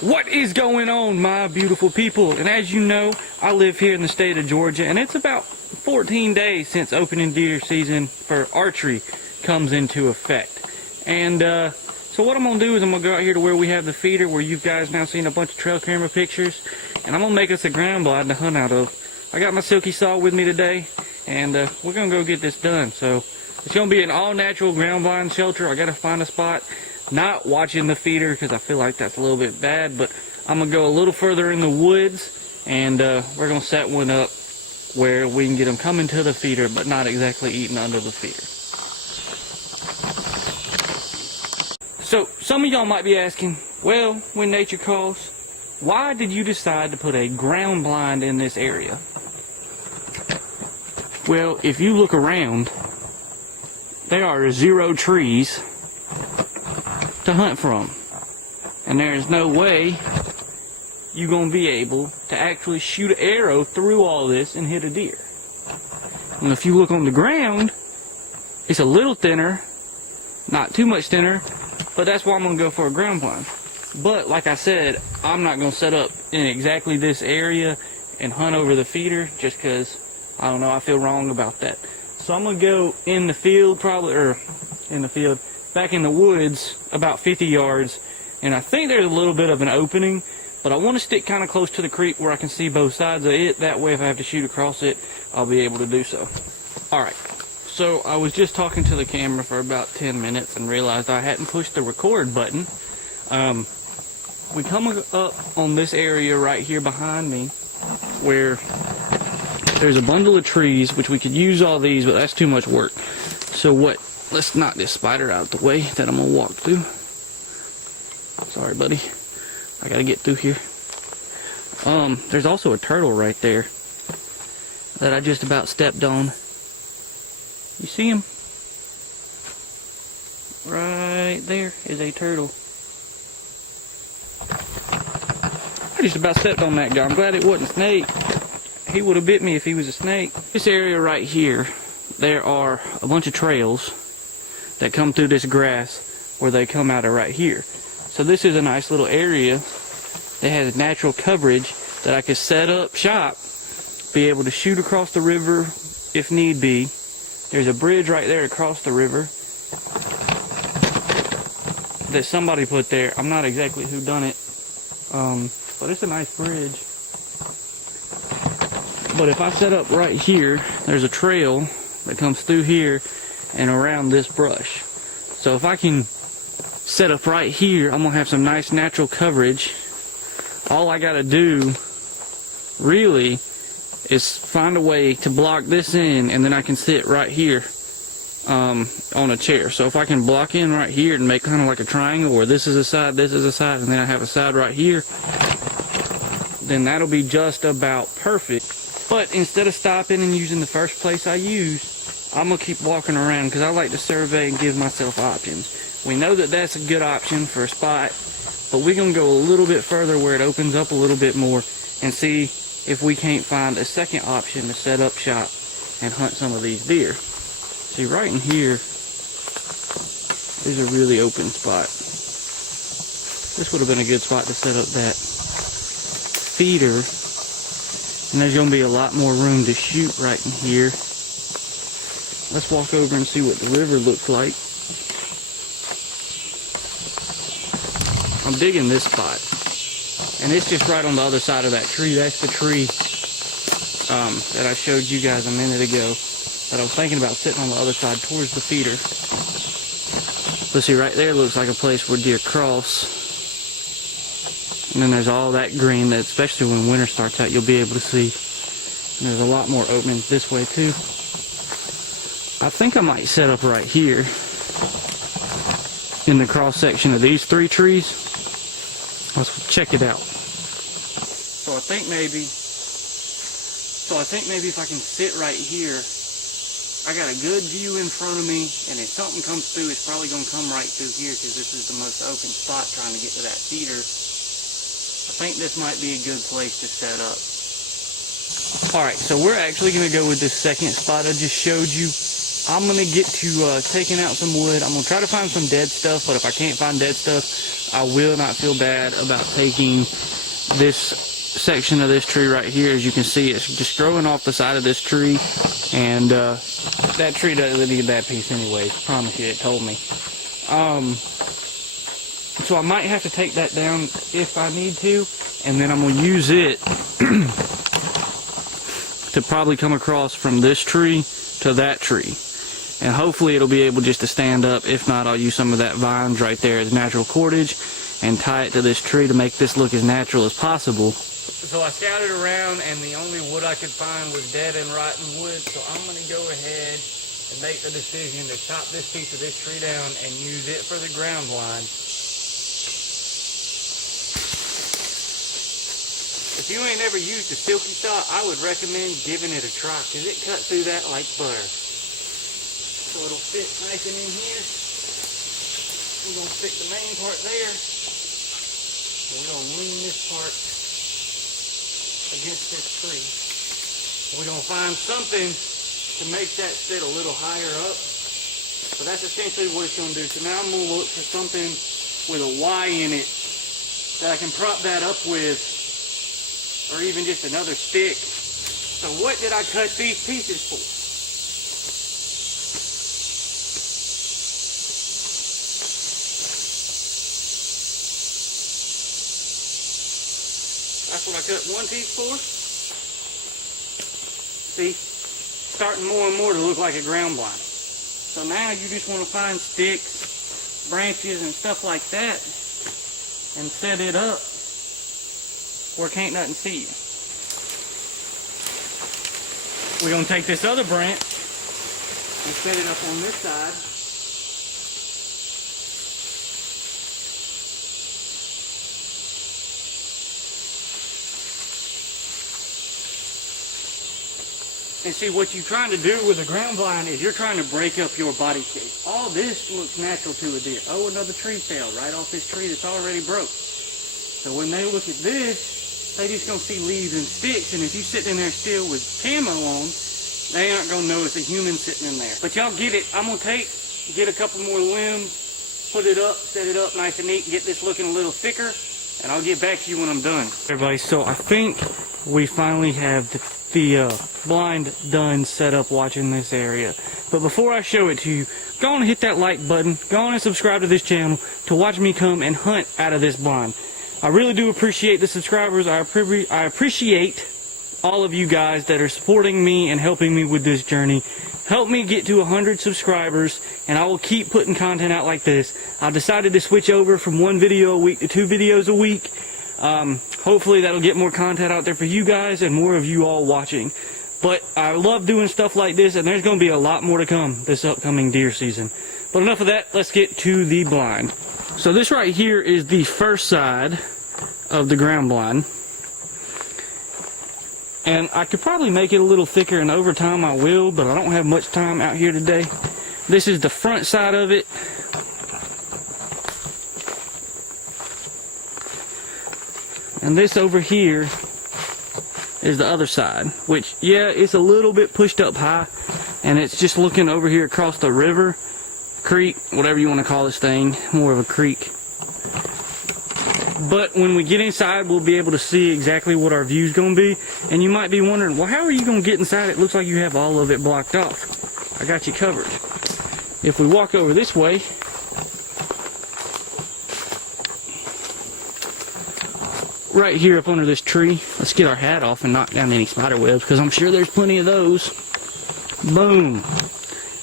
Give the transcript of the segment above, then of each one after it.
What is going on, my beautiful people? And as you know, I live here in the state of Georgia, and it's about 14 days since opening deer season for archery comes into effect. And so what I'm going to do is I'm going to go out here to where we have the feeder, where you guys now seen a bunch of trail camera pictures, and I'm going to make us a ground blind to hunt out of. I got my silky saw with me today, and we're going to go get this done. So it's going to be an all-natural ground blind shelter. I got to find a spot. Not watching the feeder because I feel like that's a little bit bad, but I'm going to go a little further in the woods, and we're going to set one up where we can get them coming to the feeder, but not exactly eating under the feeder. So, some of y'all might be asking, well, when nature calls, why did you decide to put a ground blind in this area? Well, if you look around, there are 0 trees to hunt from. And there is no way you're going to be able to actually shoot an arrow through all this and hit a deer. And if you look on the ground, it's a little thinner, not too much thinner, but that's why I'm going to go for a ground blind. But like I said, I'm not going to set up in exactly this area and hunt over the feeder just because, I don't know, I feel wrong about that. So I'm going to go in the field probably, or in the field, back in the woods about 50 yards. And I think there's a little bit of an opening, but I want to stick kind of close to the creek where I can see both sides of it. That way if I have to shoot across it, I'll be able to do so. Alright. So I was just talking to the camera for about 10 minutes and realized I hadn't pushed the record button. We come up on this area right here behind me where there's a bundle of trees, which we could use all these, but that's too much work. So let's knock this spider out of the way that I'm gonna walk through. Sorry, buddy. I gotta get through here. There's also a turtle right there that I just about stepped on. You see him? Right there is a turtle. I just about stepped on that guy. I'm glad it wasn't a snake. He would have bit me if he was a snake. This area right here, there are a bunch of trails that come through this grass where they come out of right here. So this is a nice little area that has natural coverage that I could set up shop, be able to shoot across the river if need be. There's a bridge right there across the river that somebody put there. I'm not exactly who done it, but it's a nice bridge. But if I set up right here, there's a trail that comes through here and around this brush. So if I can set up right here, I'm gonna have some nice natural coverage. All I gotta do really is find a way to block this in, and then I can sit right here on a chair. So if I can block in right here and make kind of like a triangle where this is a side, this is a side, and then I have a side right here, then that'll be just about perfect. But instead of stopping and using the first place I used, I'm going to keep walking around because I like to survey and give myself options. We know that that's a good option for a spot, but we're going to go a little bit further where it opens up a little bit more and see if we can't find a second option to set up shop and hunt some of these deer. See, right in here is a really open spot. This would have been a good spot to set up that feeder. And there's going to be a lot more room to shoot right in here. Let's walk over and see what the river looks like. I'm digging this spot. And it's just right on the other side of that tree. That's the tree that I showed you guys a minute ago that I was thinking about sitting on the other side towards the feeder. But see, right there looks like a place where deer cross. And then there's all that green that, especially when winter starts out, you'll be able to see. And there's a lot more openings this way too. I think I might set up right here in the cross section of these 3 trees. Let's check it out. So I think maybe if I can sit right here, I got a good view in front of me, and if something comes through, it's probably going to come right through here because this is the most open spot trying to get to that feeder. I think this might be a good place to set up. Alright, so we're actually going to go with this second spot I just showed you. I'm going to get to taking out some wood. I'm going to try to find some dead stuff, but if I can't find dead stuff, I will not feel bad about taking this section of this tree right here. As you can see, it's just growing off the side of this tree, and that tree doesn't need that piece anyway. I promise you, it told me. So I might have to take that down if I need to, and then I'm going to use it to probably come across from this tree to that tree. And hopefully it'll be able just to stand up. If not, I'll use some of that vines right there as natural cordage and tie it to this tree to make this look as natural as possible. So I scouted around, and the only wood I could find was dead and rotten wood, so I'm going to go ahead and make the decision to chop this piece of this tree down and use it for the ground blind. If you ain't ever used a silky saw, I would recommend giving it a try, because it cuts through that like butter. So it'll fit nice and in here. We're going to stick the main part there. And we're going to lean this part against this tree. We're going to find something to make that sit a little higher up. So that's essentially what it's going to do. So now I'm going to look for something with a Y in it that I can prop that up with, or even just another stick. So what did I cut these pieces for? That's what I cut one piece for. See, starting more and more to look like a ground blind. So now you just want to find sticks, branches, and stuff like that, and set it up where can't nothing see you. We're going to take this other branch and set it up on this side. And see, what you're trying to do with a ground blind is you're trying to break up your body shape. All this looks natural to a deer. Oh, another tree fell right off this tree that's already broke. So when they look at this, they just gonna see leaves and sticks, and if you sitting in there still with camo on, they aren't gonna know it's a human sitting in there. But y'all get it. I'm gonna get a couple more limbs, put it up, set it up nice and neat, get this looking a little thicker, and I'll get back to you when I'm done. Everybody, so I think we finally have the blind done set up watching this area. But before I show it to you, go on and hit that like button, go on and subscribe to this channel to watch me come and hunt out of this blind. I really do appreciate the subscribers. I appreciate all of you guys that are supporting me and helping me with this journey. Help me get to 100 subscribers, and I will keep putting content out like this. I decided to switch over from 1 video a week to 2 videos a week. Hopefully that'll get more content out there for you guys and more of you all watching. But I love doing stuff like this, and there's going to be a lot more to come this upcoming deer season. But enough of that, let's get to the blind. So this right here is the first side of the ground blind. And I could probably make it a little thicker, and over time I will, but I don't have much time out here today. This is the front side of it. And this over here is the other side, which, yeah, it's a little bit pushed up high, and it's just looking over here across the river, creek, whatever you want to call this thing, more of a creek. But when we get inside, we'll be able to see exactly what our view's going to be. And you might be wondering, well, how are you going to get inside? It looks like you have all of it blocked off. I got you covered. If we walk over this way, right here up under this tree, let's get our hat off and knock down any spider webs, because I'm sure there's plenty of those. Boom.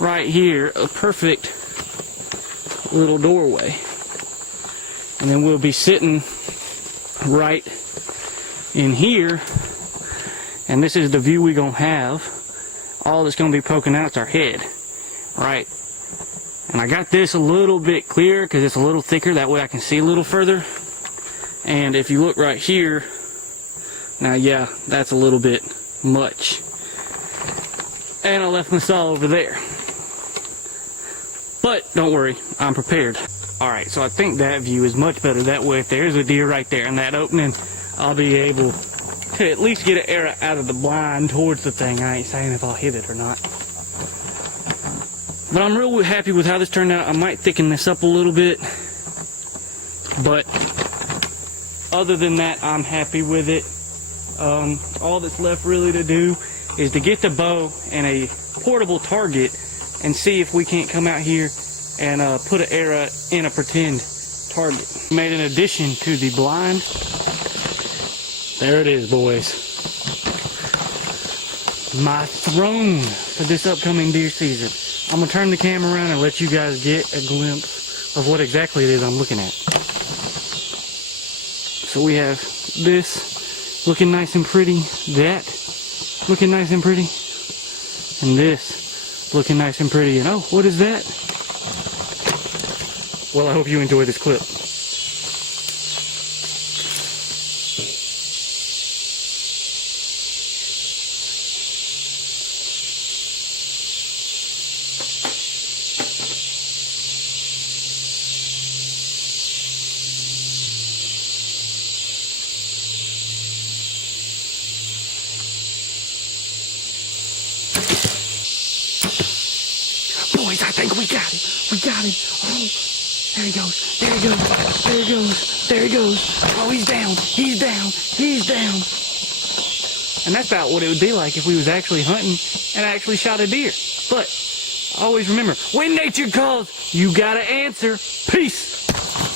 Right here, a perfect little doorway. And then we'll be sitting right in here, and this is the view we're going to have. All that's going to be poking out is our head, right? And I got this a little bit clearer because it's a little thicker, that way I can see a little further. And if you look right here, now yeah, that's a little bit much. And I left my saw over there. But don't worry, I'm prepared. Alright, so I think that view is much better. That way, if there's a deer right there in that opening, I'll be able to at least get an arrow out of the blind towards the thing. I ain't saying if I'll hit it or not. But I'm real happy with how this turned out. I might thicken this up a little bit. But other than that, I'm happy with it. All that's left really to do is to get the bow and a portable target and see if we can't come out here and put an arrow in a pretend target. Made an addition to the blind. There it is, boys. My throne for this upcoming deer season. I'm gonna turn the camera around and let you guys get a glimpse of what exactly it is I'm looking at. So we have this looking nice and pretty, that looking nice and pretty, and this looking nice and pretty. And oh, what is that? Well, I hope you enjoy this clip. Boys, I think we got it. We got it. Oh, there he goes. There he goes. There he goes. There he goes. Oh, he's down. He's down. He's down. And that's about what it would be like if we was actually hunting and actually shot a deer. But always remember, when nature calls, you gotta answer. Peace.